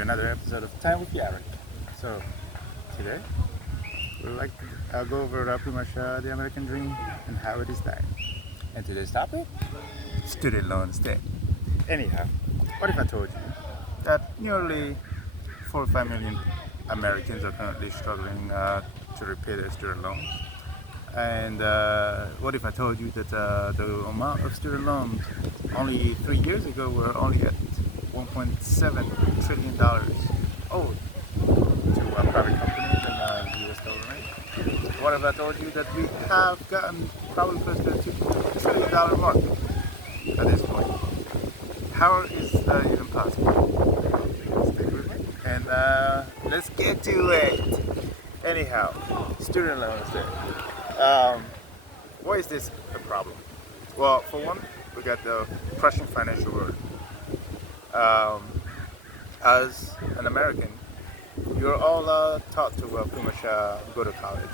to another episode of Time with Eric. So, today, we'd like to go over pretty much the American dream and how it is done. And today's topic? Student loans debt. Anyhow, what if I told you that nearly 4 or 5 million Americans are currently struggling to repay their student loans? And what if I told you that the amount of student loans only 3 years ago were only at $1.7 trillion owed to private companies and the US government? What if I told you that we have gotten probably close to the $2 trillion mark at this point? How is that even possible? Stay with me and let's get to it. Anyhow, student loans there. Why is this a problem? Well, for one, we got the crushing financial burden. As an American, you're all taught to pretty much go to college,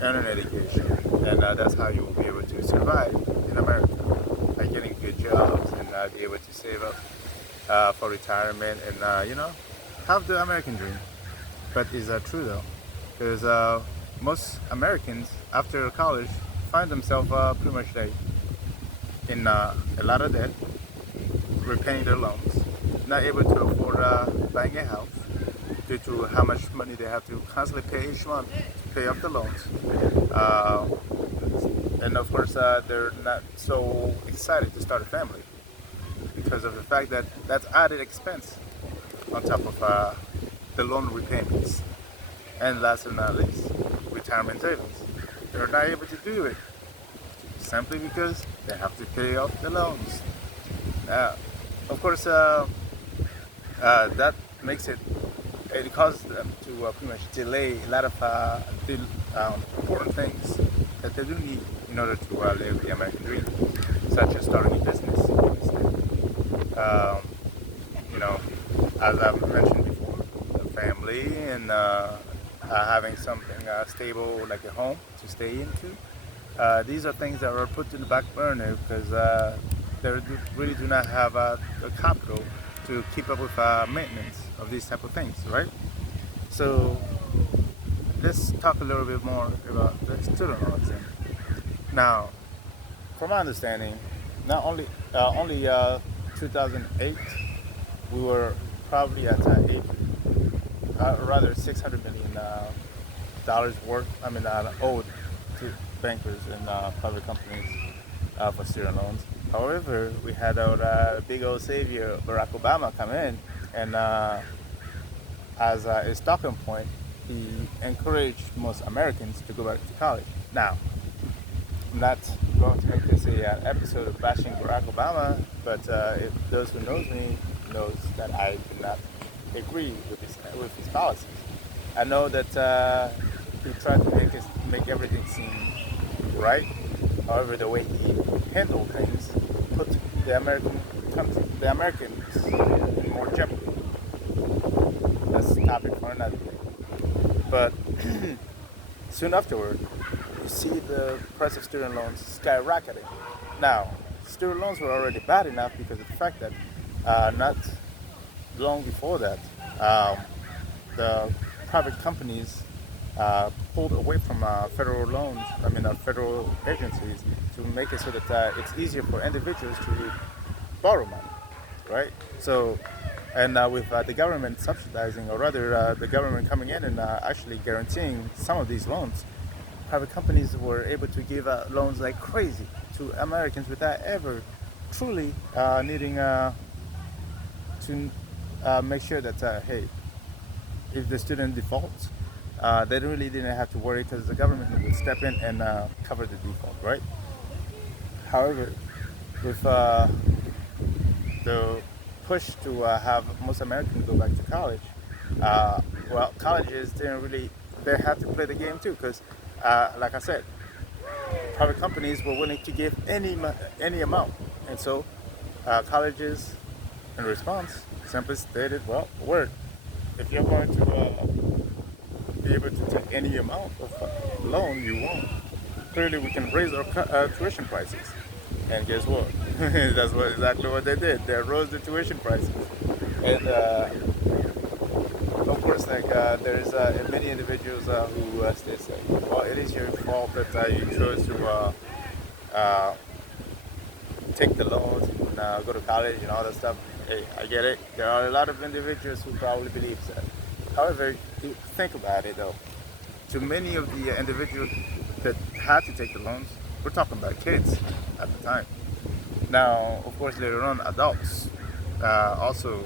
earn an education, and that's how you will be able to survive in America, by getting good jobs and be able to save up for retirement and have the American dream. But is that true though? Because most Americans after college find themselves pretty much like in a lot of debt, repaying their loans, not able to afford buying a house due to how much money they have to constantly pay each month to pay off the loans. And of course, they're not so excited to start a family because of the fact that that's added expense on top of the loan repayments. And last but not least, retirement savings. They're not able to do it simply because they have to pay off the loans. Of course, that makes it causes them to pretty much delay a lot of important things that they do need in order to live the American dream, such as starting a business. As I've mentioned before, a family and having something stable like a home to stay into. These are things that are put to the back burner because they really do not have the capital to keep up with maintenance of these type of things, right? So let's talk a little bit more about the student loans. Now, from my understanding, not only 2008, we were probably at rather $600 million dollars worth. Owed to bankers and private companies for student loans. However, we had our big old savior Barack Obama come in, and as a talking point, he encouraged most Americans to go back to college. Now, I'm not going to make this an episode of bashing Barack Obama, but if those who knows me knows that I do not agree with his policies. I know that he tried to make everything seem right. However, the way he handled things put the Americans in more jeopardy. That's a topic for another day. But soon afterward, you see the price of student loans skyrocketing. Now, student loans were already bad enough because of the fact that not long before that, the private companies pulled away from federal loans, federal agencies, to make it so that it's easier for individuals to borrow money, right? So, and with the government subsidizing, or rather the government coming in and actually guaranteeing some of these loans, private companies were able to give loans like crazy to Americans without ever truly needing to make sure that, hey, if the student defaults, they really didn't have to worry because the government would step in and cover the default, right? However, with the push to have most Americans go back to college, colleges didn't really, they have to play the game too because, like I said, private companies were willing to give any amount. And so colleges, in response, simply stated, well, word, if you're going to be able to take any amount of loan you want, clearly we can raise our tuition prices. And guess what? That's exactly what they did. They rose the tuition prices. And of course, like there's many individuals who still say, well, it is your fault that you chose to uh, take the loans and go to college and all that stuff. Hey, I get it. There are a lot of individuals who probably believe that. However, think about it though. To many of the individuals that had to take the loans, we're talking about kids at the time. Now, of course, later on, adults also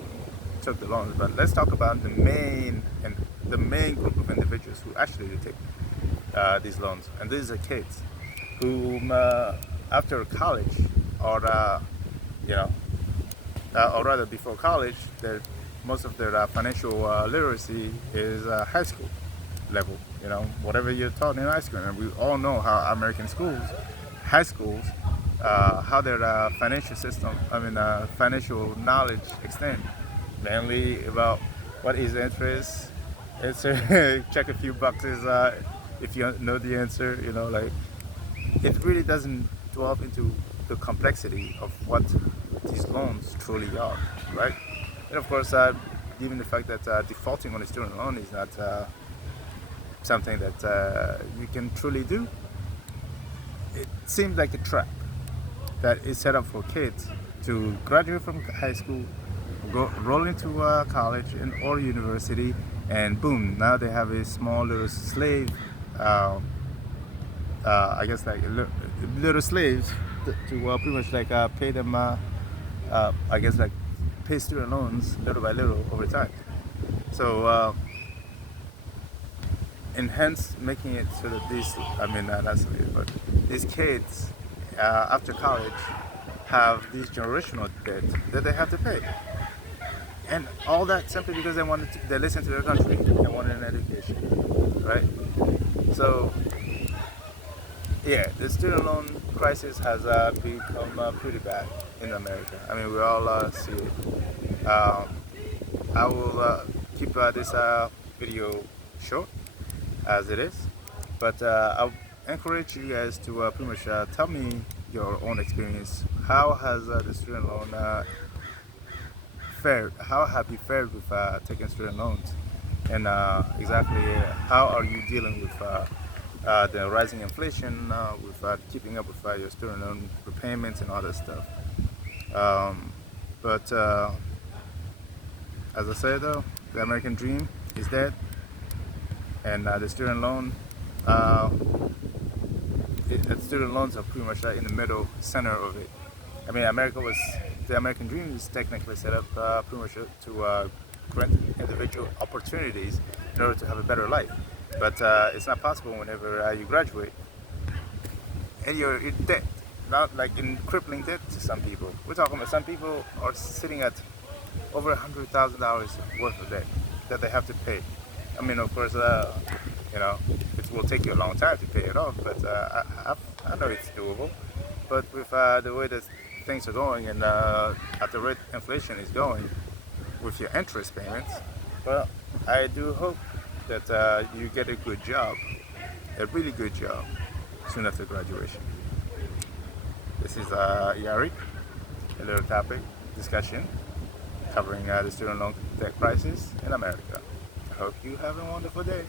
took the loans. But let's talk about the main group of individuals who actually take these loans, and these are kids who, after college, or you know, or rather before college, most of their financial literacy is high school level. You know, whatever you're taught in high school, and we all know how American schools, high schools, how their financial system, financial knowledge extend, mainly about what is interest. It's check a few boxes if you know the answer. You know, like it really doesn't delve into the complexity of what these loans truly are, right? And of course, given the fact that defaulting on a student loan is not something that you can truly do, it seems like a trap that is set up for kids to graduate from high school, go roll into college and or university, and boom, now they have a small little slave. Uh, I guess like little slaves to pretty much like pay them. I guess like pay student loans little by little over time. So and hence making it so that these, not slaves, but these kids after college have these generational debt that they have to pay, and all that simply because they listen to their country, they wanted an education, right? So yeah, the student loan crisis has become pretty bad in America. I mean, we all see it. I will keep this video short as it is, but I'll encourage you guys to pretty much tell me your own experience. How has the student loan fared? How have you fared with taking student loans? And exactly how are you dealing with the rising inflation, with keeping up with your student loan repayments and all that stuff? But as I said though, the American dream is dead, and the student loan, the student loans are pretty much in the middle center of it. I mean, the American dream is technically set up pretty much to grant individual opportunities in order to have a better life. But it's not possible whenever you graduate and you're in debt, not like in crippling debt to some people. We're talking about some people are sitting at over $100,000 worth of debt that they have to pay. I mean, of course, it will take you a long time to pay it off, but I know it's doable. But with the way that things are going and at the rate inflation is going with your interest payments, well, I do hope that you get a good job, a really good job, soon after graduation. This is Yari, a little topic discussion covering the student loan debt crisis in America. I hope you have a wonderful day.